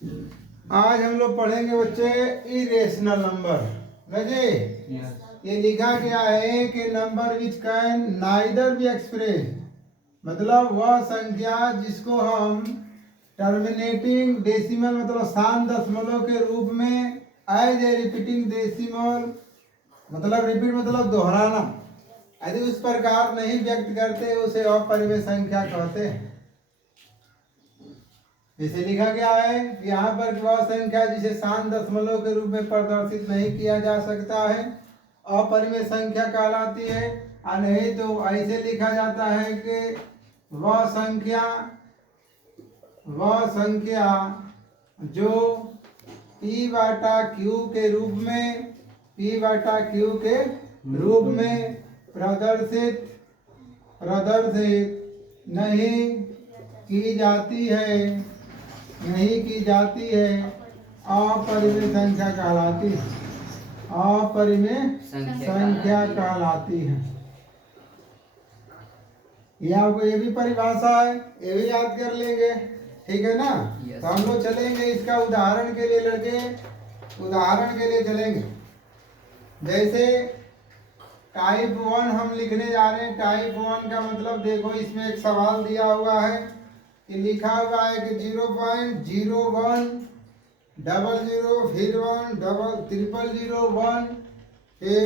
आज हम लोग पढ़ेंगे बच्चे इरेशनल नंबर। ना जी, ये लिखा गया है कि number which can neither be express, मतलब वह संख्या जिसको हम टर्मिनेटिंग डेसिमल मतलब शांत दशमलव के रूप में एज ए रिपीटिंग डेसिमल मतलब रिपीट मतलब दोहराना, यदि उस प्रकार नहीं व्यक्त करते उसे अपरिमेय संख्या कहते हैं। जैसे लिखा गया है यहाँ पर वह संख्या जिसे शांत दशमलव के रूप में प्रदर्शित नहीं किया जा सकता है अपरिमेय संख्या कहलाती है। और नहीं तो ऐसे लिखा जाता है कि वह संख्या जो P/Q के रूप में प्रदर्शित नहीं की जाती है अपरिमेय संख्या कहलाती है। अपरिमेय संख्या कहलाती है। ये आपको ये भी परिभाषा है, ये भी याद कर लेंगे, ठीक है ना। तो हम लोग चलेंगे इसका उदाहरण के लिए चलेंगे। जैसे टाइप 1 हम लिखने जा रहे हैं। टाइप 1 का मतलब देखो, इसमें एक सवाल दिया हुआ है कि लिखा हुआ है कि 0.01 00 फिर 1 0001 फिर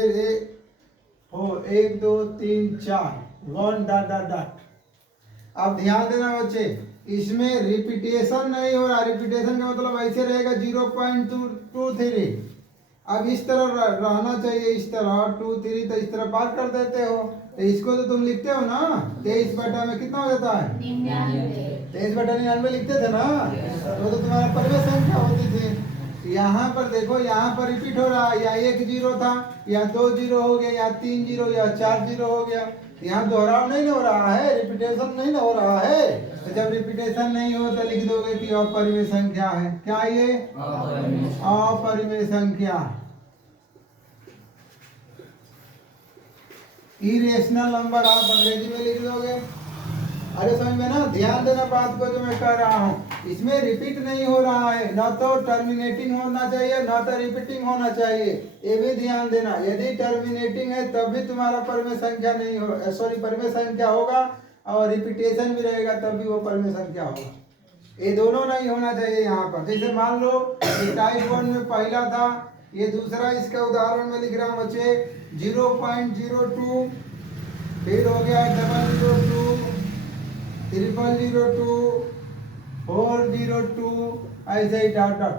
1 2 3 4 1 डॉट डॉट डॉट। अब ध्यान देना बच्चे, इसमें रिपीटेशन नहीं हो रहा। रिपीटेशन का मतलब ऐसे रहेगा 0.223। अब इस तरह रहना चाहिए, इस तरह 2 3 तो इस तरह पार कर देते हो। तो इसको तो तुम लिखते हो ना 23 में कितना हो जाता है 23/99 लिखते थे ना। तो तुम्हारा परिमेय संख्या होती थी। यहाँ पर देखो, यहाँ पर रिपीट हो रहा है, या 1 0 था या 2 0 हो गया या 3 0 या 4 0 हो गया। यहाँ दोहराव नहीं हो रहा है, रिपीटेशन नहीं हो रहा है। तो जब रिपीटेशन नहीं हो तो लिख दोगे कि अपरिमेय संख्या है। क्या ये अपरिमेय संख्या, इरेशनल नंबर आप अंग्रेजी में लिख दोगे। अरे समझ में ना, ध्यान देना बात को जो मैं कह रहा हूँ। इसमें रिपीट नहीं हो रहा है, ना तो टर्मिनेटिंग होना चाहिए ना तो रिपीटिंग होना चाहिए। ये भी ध्यान देना, यदि टर्मिनेटिंग है तब भी तुम्हारा परिमेय संख्या नहीं हो, परिमेय संख्या होगा, और रिपीटेशन भी रहेगा तब भी वो परिमेय संख्या होगा। ये दोनों नहीं होना चाहिए यहाँ पर। जैसे मान लो टाइप 1 में पहला था, ये दूसरा, इसका उदाहरण में लिख रहा हूँ बच्चे 0.02 फिर हो गया 002 0002 402 ऐसे ही डॉट डॉट।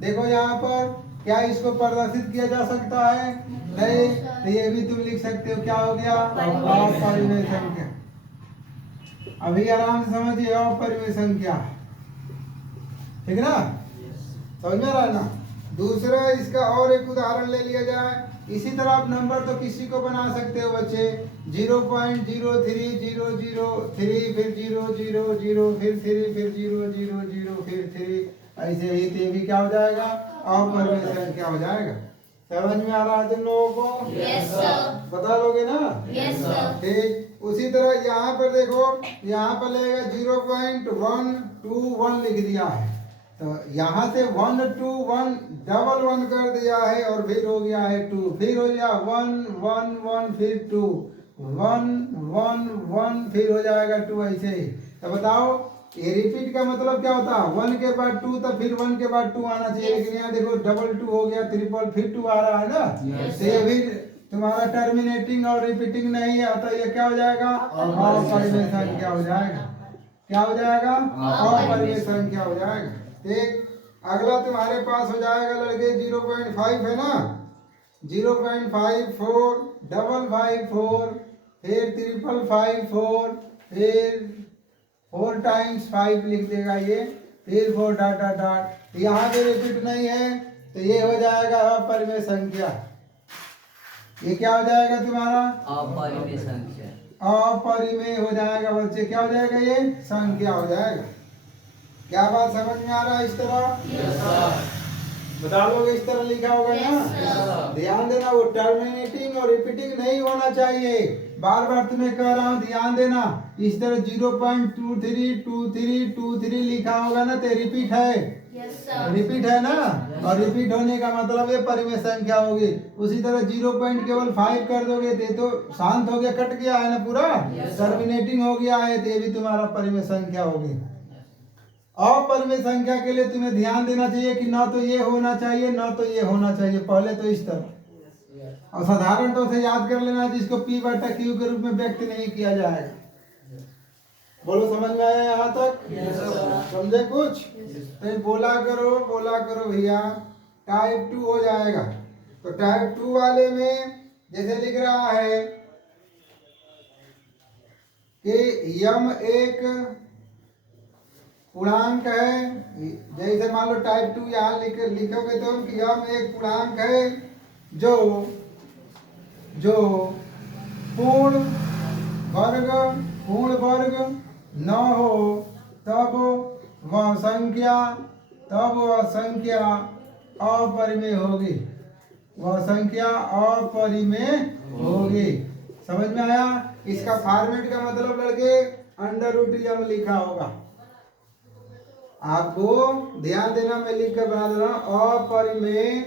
देखो यहाँ पर क्या इसको प्रदर्शित किया जा सकता है? नहीं। तो ये भी तुम लिख सकते हो, क्या हो गया अपरिमेय संख्या। अभी आराम से समझिए, अपरिमेय संख्या, ठीक ना, समझ में रहा ना। दूसरा इसका और एक उदाहरण ले लिया जाए। इसी तरह आप नंबर तो किसी को बना सकते हो बच्चे, 0.03003 फिर 000 फिर 3 फिर 000 फिर 3, ऐसे ही तो भी क्या हो जाएगा अपरिमेय संख्या हो जाएगा। समझ में आ रहा है तुम लोगों को? Yes sir. बता लोगे ना? Yes sir. ठीक। उसी तरह यहाँ पर देखो, यहाँ पर लगेगा 0.121 लिख दिया है, तो यहाँ से 1 2 1 डबल 1 कर दिया है, और फिर हो गया है 2, फिर हो गया 1 1 1 फिर 2 1 1 1 फिर हो जाएगा 2, ऐसे ही। तो बताओ ये रिपीट का मतलब क्या होता है? 1 के बाद 2 तो फिर 1 के बाद 2 आना चाहिए। लेकिन यहाँ देखो 2 हो गया, 3 फिर 2 आ रहा है ना। तो ये भी तुम्हारा टर्मिनेटिंग और रिपीटिंग नहीं है, तो ये क्या हो जाएगा अपरिमेय संख्या हो जाएगा। क्या हो जाएगा अपरिमेय संख्या हो जाएगा। ठीक। अगला तुम्हारे पास हो जाएगा लड़के 0.5 है ना, 0.54 554 फिर 555 फिर 4 टाइम्स 5 लिख देगा ये, फिर 4 डॉट डॉट डॉट। यहाँ पे रिपीट नहीं है तो ये हो जाएगा अपरिमेय संख्या। ये क्या हो जाएगा तुम्हारा अपरिमेय संख्या, अपरिमेय हो जाएगा बच्चे। क्या हो जाएगा? ये संख्या हो जाएगा। क्या बात समझ में आ रहा है? इस तरह बता लोगे, इस तरह लिखा होगा ना। ध्यान देना, वो टर्मिनेटिंग और रिपीटिंग नहीं होना चाहिए। बार बार तुम्हें कह रहा हूँ ध्यान देना, इस तरह 0.232323 लिखा होगा ना तो रिपीट है, रिपीट है ना, और रिपीट होने का मतलब ये परिमेय संख्या होगी। उसी तरह 0.5 कर दोगे तो शांत हो गया, कट गया है ना पूरा, टर्मिनेटिंग हो गया है, तो ये भी तुम्हारा परिमेय संख्या होगी। अपरिमेय संख्या के लिए तुम्हें ध्यान देना चाहिए कि ना तो ये होना चाहिए ना तो ये होना चाहिए, पहले तो इस तरह, और साधारण तो से याद कर लेना जिसको P बटा Q के रूप में व्यक्त नहीं किया जाएगा। बोलो समझ में आया यहाँ तक? समझे कुछ? तो बोला करो भैया। टाइप 2 हो जाएगा, तो टाइप 2 वाले में जैसे लिख रहा है कि यम एक पूर्णांक है, जैसे मान लो टाइप 2 यहाँ लिखोगे तो यम एक पूर्णांक है जो पूर्ण वर्ग न हो, तब वह संख्या अपरिमेय होगी, वह संख्या अपरिमेय होगी। समझ में आया? इसका फॉर्मेट का मतलब लड़के अंडर रूट यम लिखा होगा, आपको ध्यान देना, मैं लिख कर बना दे रहा हूं अपरिमेय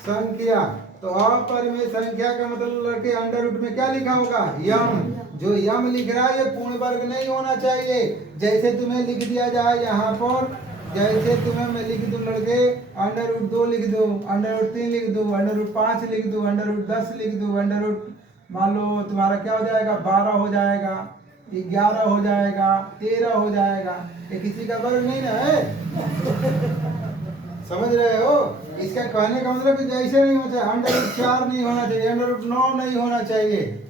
संख्या। तो अपरिमेय संख्या का मतलब लड़के अंडर रूट में क्या लिखा होगा? यम। जो यम लिख रहा है ये पूर्ण वर्ग नहीं होना चाहिए। जैसे तुम्हें लिख दिया जाए यहाँ पर, जैसे तुम्हें मैं लिख दूं लड़के अंडर रूट 2 लिख दूं, अंडर रूट 3 लिख दूं, अंडर रूट 5 लिख दूं, अंडर रूट 10 लिख दूं, अंडर रूट मान लो तुम्हारा क्या हो जाएगा 12 हो जाएगा, 11 हो जाएगा, 13 हो जाएगा, ये किसी का वर्ग नहीं ना है। समझ रहे हो? इसका कहने का मतलब कि जैसे नहीं होना चाहिए, अंडर रूट 4 नहीं होना चाहिए, अंडर रूट 9 नहीं होना चाहिए,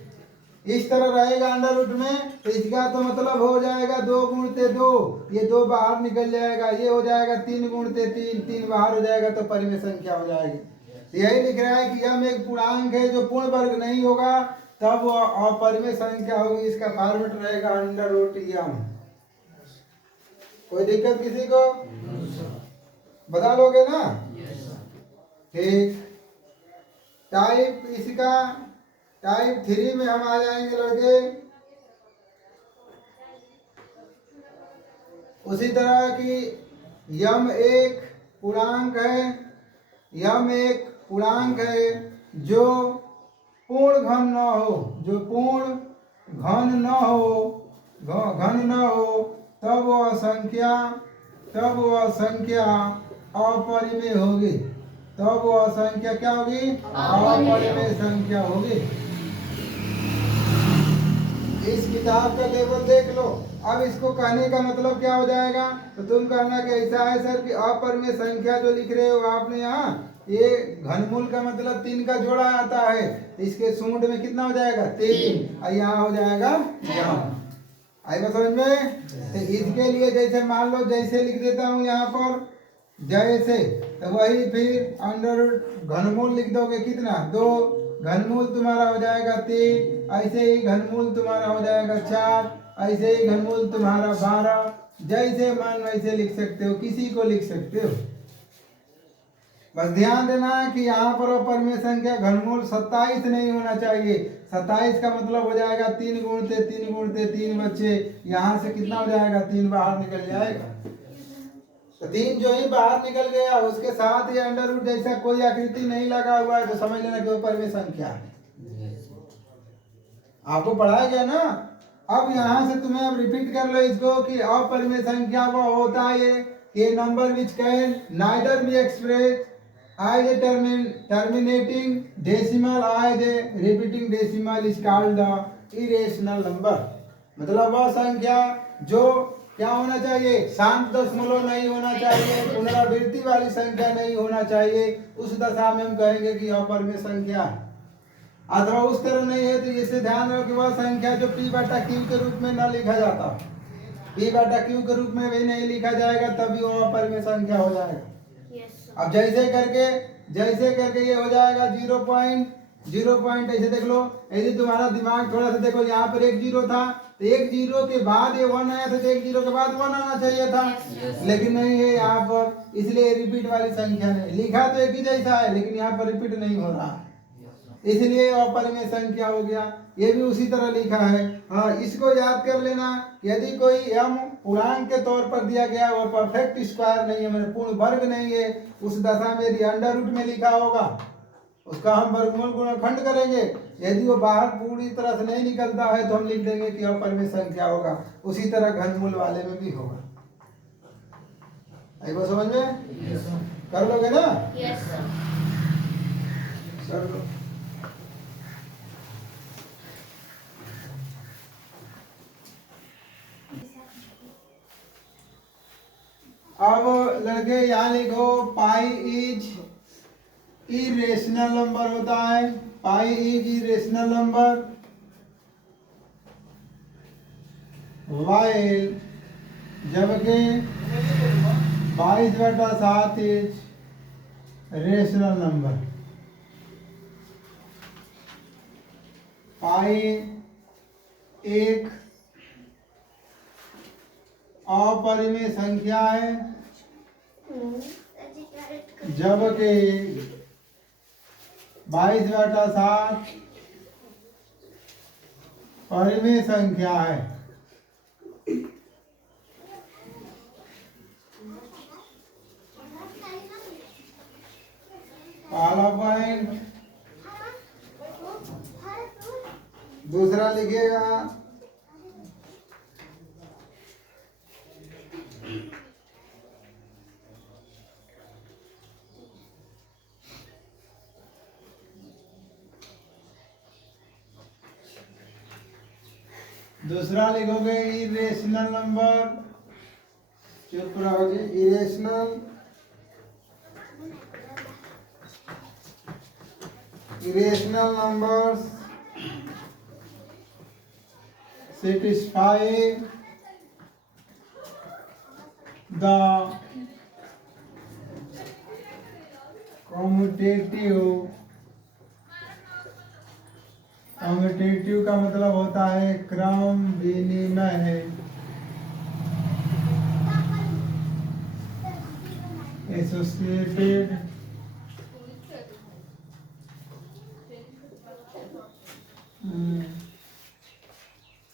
इस तरह रहेगा अंडर रूट में। तो इसका तो मतलब हो जाएगा 2 गुणते 2, ये 2 बाहर निकल जाएगा, ये हो जाएगा 3 गुणते 3, 3 बाहर हो जाएगा, तो परिमेय संख्या हो जाएगी। यही लिख रहा है कि यम एक पूर्णांक है जो पूर्ण वर्ग नहीं होगा, तब वो अपरिमेय संख्या होगी। इसका फॉर्मेट रहेगा अंडर रूट यम। कोई दिक्कत किसी को? बता लोगे ना? ठीक। टाइप इसका टाइप 3 में हम आ जाएंगे लड़के। उसी तरह की यम एक पूर्णांक है, यम एक पूर्णांक है जो पूर्ण घन न हो, जो पूर्ण घन न हो, तब वह संख्या अपरिमेय होगी, तब वह संख्या क्या होगी? अपरिमेय संख्या होगी। इस किताब का लेवल देख लो। अब इसको कहने का मतलब क्या हो जाएगा? तो तुम कहना कि ऐसा है सर कि अपरिमेय संख्या जो लिख रहे हो आपने यहाँ, ये घनमूल का मतलब 3 का जोड़ा आता है, इसके सूंड में कितना हो जाएगा? 3, और यहाँ हो जाएगा यम। आई बात समझ में? तो इसके लिए जैसे मान लो जैसे लिख देता हूँ यहाँ पर जैसे, तो वही फिर अंडर घनमूल लिख दोगे कितना? 2, घनमूल तुम्हारा हो जाएगा 3, ऐसे ही घनमूल तुम्हारा हो जाएगा 4, ऐसे ही घनमूल तुम्हारा 12, जैसे मन वैसे लिख सकते हो, किसी को लिख सकते हो। बस ध्यान देना कि यहाँ पर अपरिमेय संख्या घनमूल 27 नहीं होना चाहिए। 27 का मतलब हो जाएगा 3 गुणते 3 गुणते 3 बच्चे, यहाँ से कितना हो जाएगा? 3 बाहर निकल जाएगा। तो 3 जो ही बाहर निकल गया उसके साथ ये अंडर रूट जैसा कोई आकृति नहीं लगा हुआ है, तो समझ लेना कि अपरिमेय संख्या है। आपको पढ़ाया गया ना? अब यहाँ से तुम्हें अब रिपीट कर लो इसको कि अपरिमेय संख्या वो होता है ये number which can neither be express as a terminating decimal as a repeating decimal is called the irrational number। मतलब वह संख्या जो क्या होना चाहिए? शांत दशमलव नहीं होना चाहिए, पुनरावृत्ति वाली संख्या नहीं होना चाहिए, उस दशा में हम कहेंगे कि अपरिमेय संख्या। अथवा उस तरह नहीं है तो इससे ध्यान रखो कि वह संख्या जो P बटा Q के रूप में न लिखा जाता, P बटा Q के रूप में भी नहीं लिखा जाएगा, तभी वो अपरिमेय संख्या हो जाएगा। अब जैसे करके ये हो जाएगा 0.0 ऐसे देख लो, यदि तुम्हारा दिमाग थोड़ा सा देखो, यहाँ पर 1 0 था, तो 1 0 के बाद ये 1 आया था, तो 1 0 के बाद 1 आना चाहिए था, लेकिन नहीं है यहाँ पर, इसलिए रिपीट वाली संख्या नहीं लिखा, तो एक ही जैसा है लेकिन यहाँ पर रिपीट नहीं हो रहा। इसलिए अपरिमेय संख्या हो गया। ये भी उसी तरह लिखा है। हाँ, इसको याद कर लेना। यदि कोई m पूर्णांक के तौर पर दिया गया, वो परफेक्ट स्क्वायर नहीं है, मैंने पूर्ण वर्ग नहीं है, उस दशा में यदि अंडर रूट में लिखा होगा उसका हम वर्गमूल गुणनखंड करेंगे। यदि वो बाहर पूरी तरह से नहीं निकलता है तो हम लिख देंगे कि अपरिमेय संख्या होगा। उसी तरह घनमूल वाले में भी होगा। आई बात समझ में? Yes sir. कर लोगे ना? Yes sir. कर लो। अब लड़के यहाँ लिखो, पाई इज इरेशनल नंबर होता है। Pi is irrational number while, जबकि 22/7 इज रेशनल नंबर। पाई एक अपरिमेय संख्या है, जबकि 22/7 परिमेय संख्या है। पहला पॉइंट। दूसरा लिखिएगा, दूसरा लिखोगे इरेशनल नंबर। चुप रहोगे। Irrational numbers satisfy the commutative का मतलब होता है क्रम विनिमय, एसोसिएटेड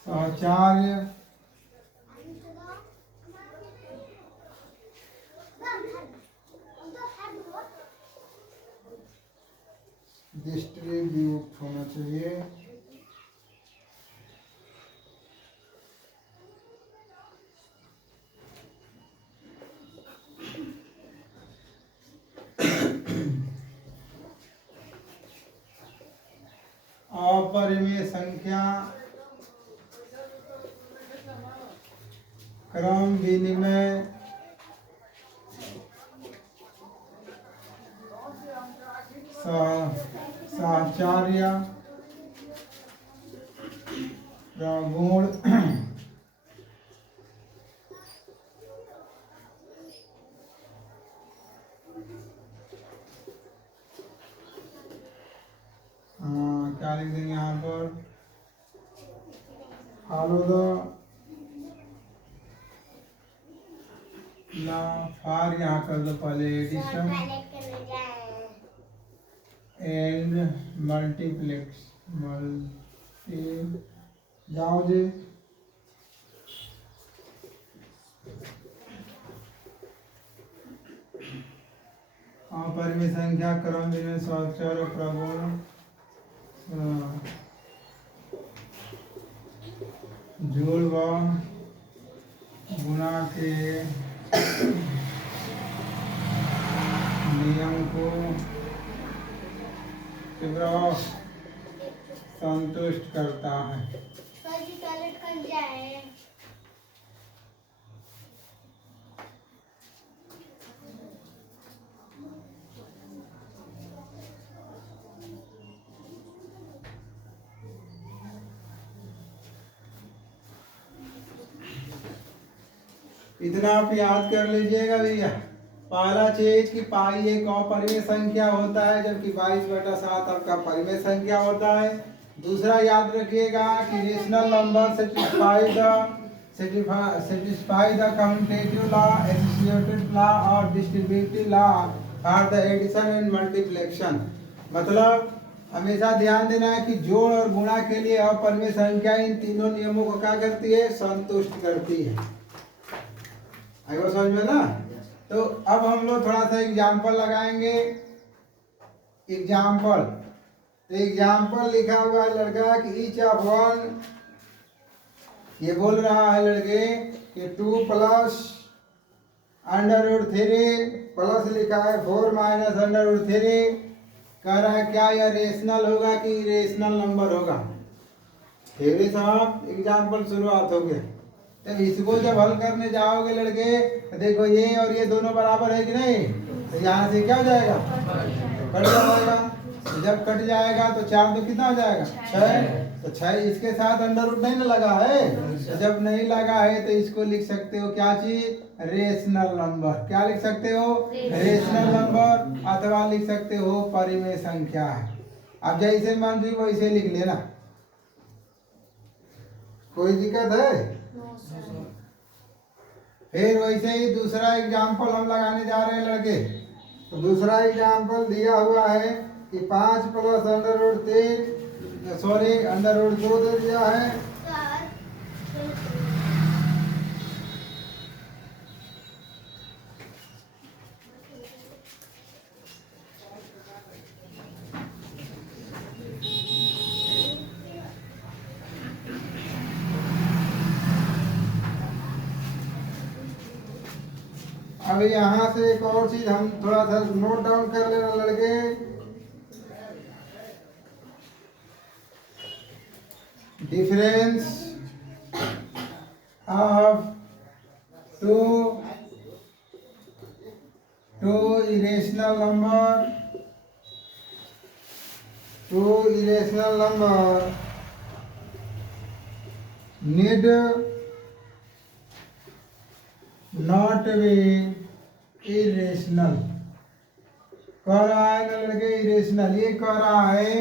आचार्य डिस्ट्रीब्यूट होना चाहिए। अपरिमेय संख्या क्रम विनिमय साहचर्य गुण क्या लिख देंगे यहाँ पर, फॉलो द ला फार, यहाँ कर दो पहले एडिशन एंड मल्टीप्लेक्स जाओ जी। अपरिमेय संख्या क्रम विनिमय साहचर्य प्रगुण जोड़ व गुणा के नियम को संतुष्ट करता है। इतना आप याद कर लीजिएगा भैया। पहला चीज कि पाई एक अपरिमेय संख्या होता है, जबकि 22/7 आपका परिमेय संख्या होता है। दूसरा याद रखिएगा कि rational number satisfy the commutative law, associated law और distributive law for the addition and multiplication। मतलब हमेशा ध्यान देना है कि जोड़ और गुणा के लिए अपरिमेय संख्या इन तीनों नियमों को क्या करती है, संतुष्ट करती है। आएगा समझ में ना। तो अब हम लोग थोड़ा सा एग्जाम्पल लगाएंगे। एग्जाम्पल, तो एग्जाम्पल लिखा हुआ है लड़का कि ईच ऑफ वन, ये बोल रहा है लड़के कि 2 प्लस √3 प्लस लिखा है 4 माइनस √3, कह रहा है क्या यह रेशनल होगा कि इरेशनल नंबर होगा। फिर साहब एग्जाम्पल शुरुआत हो गया। तब इसको जब हल करने जाओगे लड़के, तो देखो ये और ये दोनों बराबर है कि नहीं, तो यहाँ से क्या हो जाएगा, कट जाएगा। तो जब कट जाएगा तो 4 तो कितना हो जाएगा, 6। तो 6 इसके साथ अंडर नहीं ना लगा है, तो जब नहीं लगा है तो इसको लिख सकते हो क्या चीज, रेशनल नंबर। क्या लिख सकते हो, रेशनल नंबर, अथवा लिख सकते हो परिमेय संख्या है। अब जैसे मान लो वैसे लिख लेना, कोई दिक्कत है। फिर वैसे ही दूसरा एग्जाम्पल हम लगाने जा रहे हैं लड़के। तो दूसरा एग्जाम्पल दिया हुआ है कि 5 प्लस √3 सॉरी √2 दे दिया है। अब यहाँ से एक और चीज हम थोड़ा सा नोट डाउन कर लेना लड़के। Difference of two irrational number need not be irrational। कह रहा है ना लड़के इरेशनल, ये कह रहा है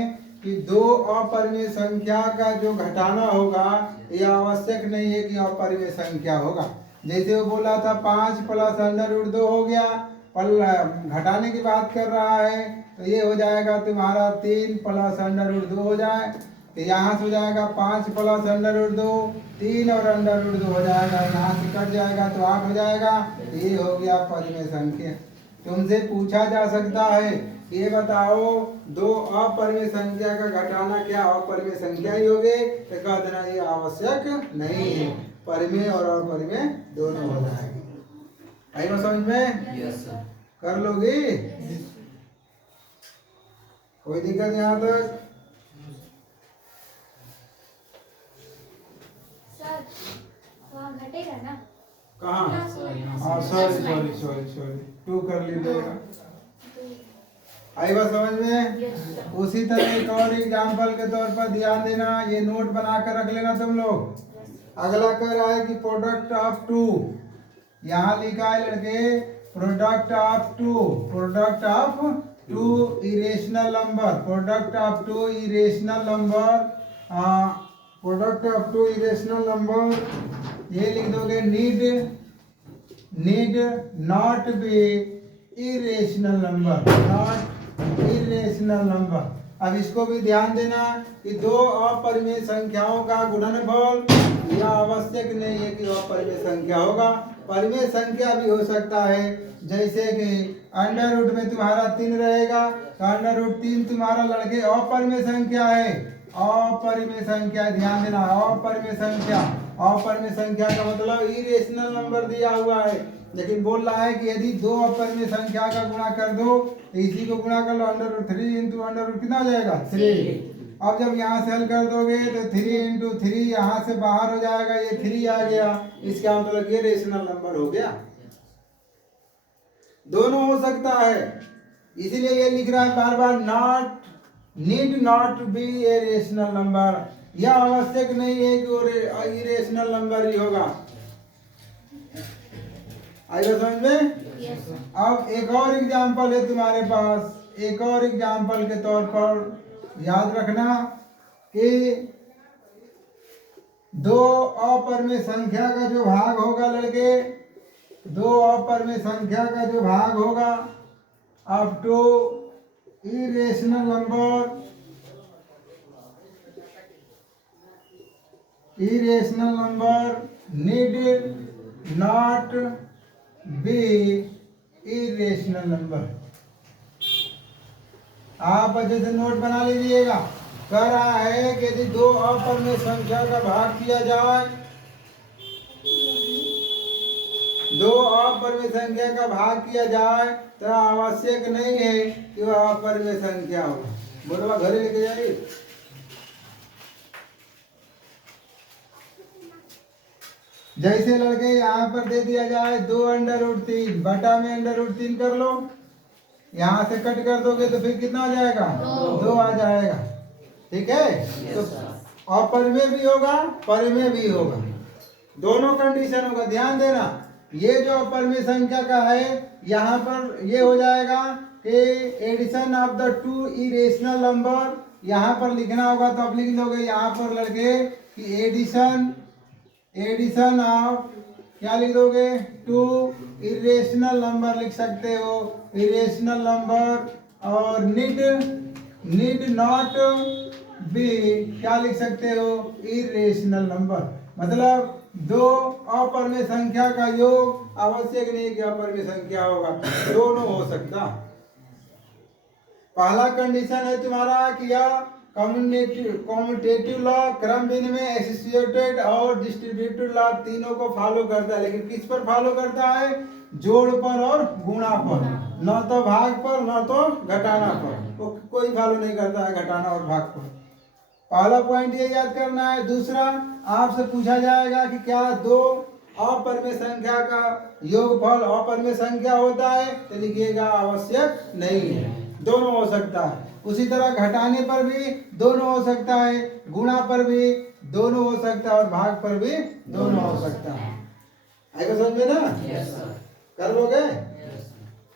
कि दो अपरिमेय संख्या का जो घटाना होगा यह आवश्यक नहीं है कि अपरिमेय संख्या होगा। जैसे वो बोला था 5 प्लस √2 हो गया, घटाने की बात कर रहा है, तो ये हो जाएगा तुम्हारा 3 प्लस √2 हो जाए, तो यहाँ से हो जाएगा 5 प्लस √2, 3 और √2 हो जाएगा, यहाँ से कट जाएगा तो 8 हो जाएगा। ये हो गया परिमेय संख्या। तुमसे पूछा जा सकता है ये बताओ दो अपरिमेय संख्या का घटाना क्या अपरिमेय संख्या ही होगी, तो कह देना ये आवश्यक नहीं है, परिमेय और अपरिमेय दोनों हो जाएंगे। आई बात समझ में? Yes sir. कर लोगी? कोई दिक्कत यहाँ तक? सर वहाँ घटेगा ना? कहाँ? हाँ सॉरी 2 कर लीजिएगा। आई बात समझ में? उसी तरह एक और एग्जाम्पल के तौर पर ध्यान देना, ये नोट बना कर रख लेना तुम लोग। अगला कह रहा है कि प्रोडक्ट ऑफ 2, यहाँ लिखा है लड़के product of 2 irrational number, product of 2 irrational number, ये लिख दोगे need not B irrational number. अब इसको भी ध्यान देना कि दो अपरिमेय संख्याओं का गुणनफल यह आवश्यक नहीं है कि अपरिमेय संख्या होगा। परिमेय संख्या भी हो सकता है, जैसे कि √ में तुम्हारा 3 रहेगा, तो √3 तुम्हारा लड़के अपरिमेय संख्या है। अपरिमेय संख्या ध्यान देना, अपरिमेय संख्या का मतलब इरेशनल नंबर दिया हुआ है, लेकिन बोल रहा है कि यदि दो अपरिमेय संख्या का गुणा कर दो तो इसी को गुणा कर लो, √3 × कितना हो जाएगा 3। अब जब यहाँ से हल कर दोगे तो 3 × 3 यहाँ से बाहर हो जाएगा, ये 3 आ गया, इसका मतलब ये रेशनल नंबर हो गया। दोनों हो सकता है, इसीलिए ये लिख रहा है बार बार need not be a rational number, यह आवश्यक नहीं है कि वो इरेशनल नंबर ही होगा। आइए समझ में? अब एक और एग्जाम्पल है तुम्हारे पास, एक और एग्जाम्पल के तौर पर याद रखना कि दो अपरिमेय संख्या का जो भाग होगा लड़के, दो अपरिमेय संख्या का जो भाग होगा of two irrational number, irrational number need not be irrational number। आप अच्छे से नोट बना लीजिएगा। कह रहा है कि यदि दो अपरिमेय संख्या का भाग किया जाए, दो अपरिमेय संख्या का भाग किया जाए तो आवश्यक नहीं है कि वह अपरिमेय संख्या हो। बोलवा घरे लेके जाइए। जैसे लड़के यहाँ पर दे दिया जाए 2√3 बटा में √3 कर लो, यहाँ से कट कर दोगे तो फिर कितना आ जाएगा? 2 आ जाएगा। ठीक है, तो अपरिमेय भी होगा परिमेय भी होगा, दोनों कंडीशन होगा। ध्यान देना, ये जो अपरिमेय संख्या का है यहाँ पर ये हो जाएगा कि addition of the two irrational number, यहाँ पर लिखना होगा तो आप लिख दोगे यहाँ पर लड़के कि एडिशन ऑफ क्या लिख दोगे? टू इरेशनल नंबर लिख सकते हो, इरेशनल नंबर। और नीड नॉट बी क्या लिख सकते हो? Irrational number. मतलब दो अपरिमेय संख्या का योग आवश्यक नहीं कि अपरिमेय संख्या होगा, दोनों हो सकता। पहला कंडीशन है तुम्हारा कि यह कम्यूटेटिव लॉ, क्रम विनिमय, एसोसिएटेड और डिस्ट्रीब्यूटिव लॉ तीनों को फॉलो करता है। लेकिन किस पर फॉलो करता है? जोड़ पर और गुणा पर, न तो भाग पर न तो घटाना पर। वो कोई फॉलो नहीं करता है घटाना और भाग पर। पहला पॉइंट ये याद करना है। दूसरा, आपसे पूछा जाएगा कि क्या दो अपरिमेय संख्या का योगफल अपरिमेय संख्या होता है? तो लिखिएगा आवश्यक नहीं है, दोनों हो सकता है। उसी तरह घटाने पर भी दोनों हो सकता है, गुणा पर भी दोनों हो सकता है और भाग पर भी दोनों हो सकता है। आएगा समझ में ना? कर लोगे?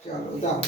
चलो जाओ।